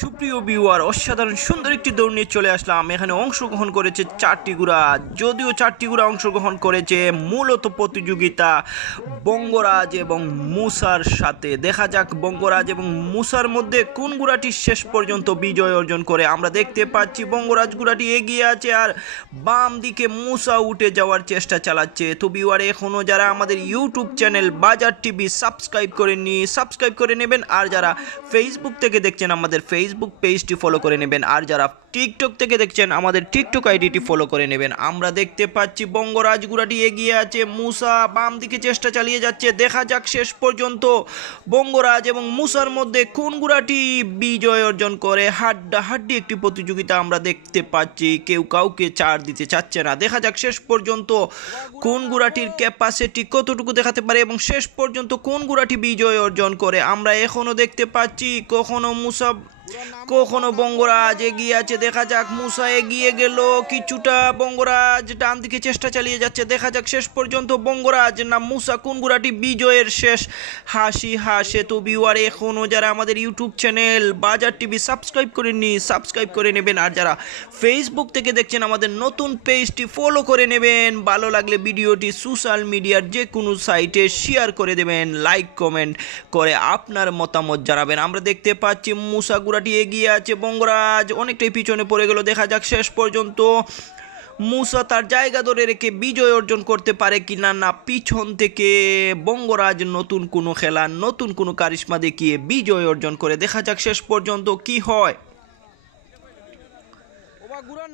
সুপ্রিয় ভিউয়ার, অসাধারণ সুন্দর একটি দৌড় নিয়ে চলে আসলাম। এখানে অংশগ্রহণ করেছে চারটি গুড়া। যদিও চারটি গুড়া অংশগ্রহণ করেছে মূলত প্রতিযোগিতা বঙ্গরাজ এবং মুসার সাথে। দেখা যাক বঙ্গরাজ এবং মুসার মধ্যে কোন গুড়াটি শেষ পর্যন্ত বিজয় অর্জন করে। আমরা দেখতে পাচ্ছি বঙ্গরাজ গুড়াটি এগিয়ে আছে আর বাম দিকে মুসা উঠে যাওয়ার চেষ্টা চালাচ্ছে। তো ভিউয়ার এখনও যারা আমাদের YouTube channel Bazar TV subscribe করেননি, সাবস্ক্রাইব করে নেবেন। আর যারা ফেসবুক থেকে দেখছেন আমাদের ফেসবুক পেজটি ফলো করে নেবেন। আর যারা টিকটক থেকে দেখছেন, আমাদের টিকটক আইডিটি ফলো করে নেবেন। আমরা দেখতে পাচ্ছি বঙ্গরাজ গুড়াটি এগিয়ে আছে। মুসা বাম দিকে চেষ্টা চালিয়ে যাচ্ছে। দেখা যাক শেষ পর্যন্ত বঙ্গরাজ এবং মুসার মধ্যে কোন গুড়াটি বিজয় অর্জন করে। হাড্ডা হাড্ডি একটি প্রতিযোগিতা আমরা দেখতে পাচ্ছি। কেউ কাউকে চার দিতে চাচ্ছে না। দেখা যাক শেষ পর্যন্ত কোন গুড়াটির ক্যাপাসিটি কতটুকু দেখাতে পারে এবং শেষ পর্যন্ত কোন গুড়াটি বিজয় অর্জন করে। আমরা এখনও দেখতে পাচ্ছি কখনো মুসা কখনো বঙ্গরাজ এগিয়ে আছে, দেখা যাক মুসা এগিয়ে গেল কিছুটা। বঙ্গরাজ ডান দিকে চেষ্টা চালিয়ে যাচ্ছে, দেখা যাক শেষ পর্যন্ত বঙ্গরাজ না মুসা, কোন গুড়াটি বিজয়ের শেষ হাসি হাসে। তো ভিউয়ার এখনও যারা আমাদের YouTube channel Bazar TV subscribe করে করেননি, সাবস্ক্রাইব করে নেবেন। আর যারা ফেসবুক থেকে দেখছেন, আমাদের নতুন পেজটি ফলো করে নেবেন। ভালো লাগলে ভিডিওটি সোশ্যাল মিডিয়ার যে কোনো সাইটে শেয়ার করে দেবেন লাইক কমেন্ট করে আপনার মতামত জানাবেন। আমরা দেখতে পাচ্ছি মুসা গুড়াটি এগিয়ে আছে, বঙ্গরাজ। অনেকটাই পিছনে পড়ে গেল, দেখা যাক শেষ পর্যন্ত মুসা তার জায়গা ধরে রেখে বিজয় অর্জন করতে পারে কি না না পিছন থেকে বঙ্গরাজ নতুন কোনো খেলা, নতুন কোনো কারিশ্মা দেখিয়ে বিজয় অর্জন করে। দেখা যাক শেষ পর্যন্ত কি হয়।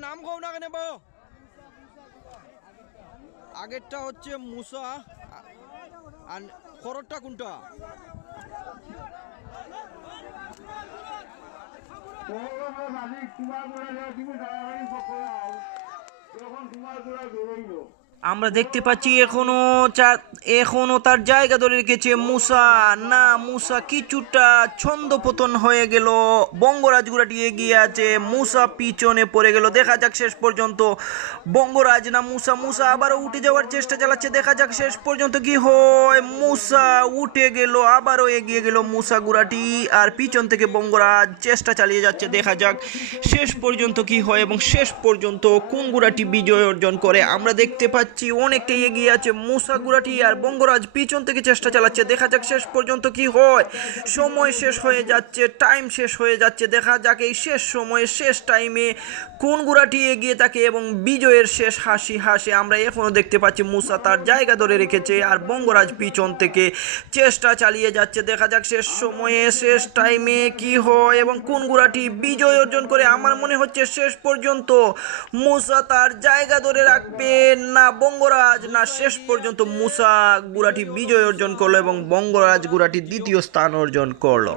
নাম আগেরটা হচ্ছে মুসা আর কোনটা? তোমার মালিক তোমার গোড়া তুমি দাঁড়াবাড়ি পকড়াও যখন তোমার গোড়া বেরোইল আমরা দেখতে পাচ্ছি এখনও এখনও তার জায়গা ধরে রেখেছে মুসা। না, মুসা কিছুটা ছন্দপতন হয়ে গেল। বঙ্গরাজ গুড়াটি এগিয়ে আছে। মুসা পিছনে পড়ে গেল। দেখা যাক শেষ পর্যন্ত। বঙ্গরাজ না মুসা মুসা আবারও উঠে যাওয়ার চেষ্টা চালাচ্ছে। দেখা যাক শেষ পর্যন্ত কি হয়। মুসা উঠে গেল, আবারও এগিয়ে গেল মুসা গুড়াটি। আর পিছন থেকে বঙ্গরাজ চেষ্টা চালিয়ে যাচ্ছে। দেখা যাক শেষ পর্যন্ত কি হয় এবং শেষ পর্যন্ত কোন গুড়াটি বিজয় অর্জন করে। আমরা দেখতে পাচ্ছি অনেকটাই এগিয়ে আছে। মুসা গুড়াটি আর বঙ্গরাজ পিছন থেকে চেষ্টা চালাচ্ছে। দেখা যাক শেষ পর্যন্ত কি হয়। সময় শেষ হয়ে যাচ্ছে টাইম শেষ হয়ে যাচ্ছে। দেখা যাক এই শেষ সময়ে, শেষ টাইমে কোন গুড়াটি এগিয়ে থাকে এবং বিজয়ের শেষ হাসি হাসে আমরা এখনও দেখতে পাচ্ছি মুসা তার জায়গা ধরে রেখেছে আর বঙ্গরাজ পিছন থেকে চেষ্টা চালিয়ে যাচ্ছে। দেখা যাক শেষ সময়ে, শেষ টাইমে কি হয় এবং কোন গুড়াটি বিজয় অর্জন করে। আমার মনে হচ্ছে শেষ পর্যন্ত মুসা তার জায়গা ধরে রাখবে না বঙ্গরাজ, না শেষ পর্যন্ত মুসা গুড়াটি বিজয় অর্জন করল এবং বঙ্গরাজ গুড়াটি দ্বিতীয় স্থান অর্জন করল।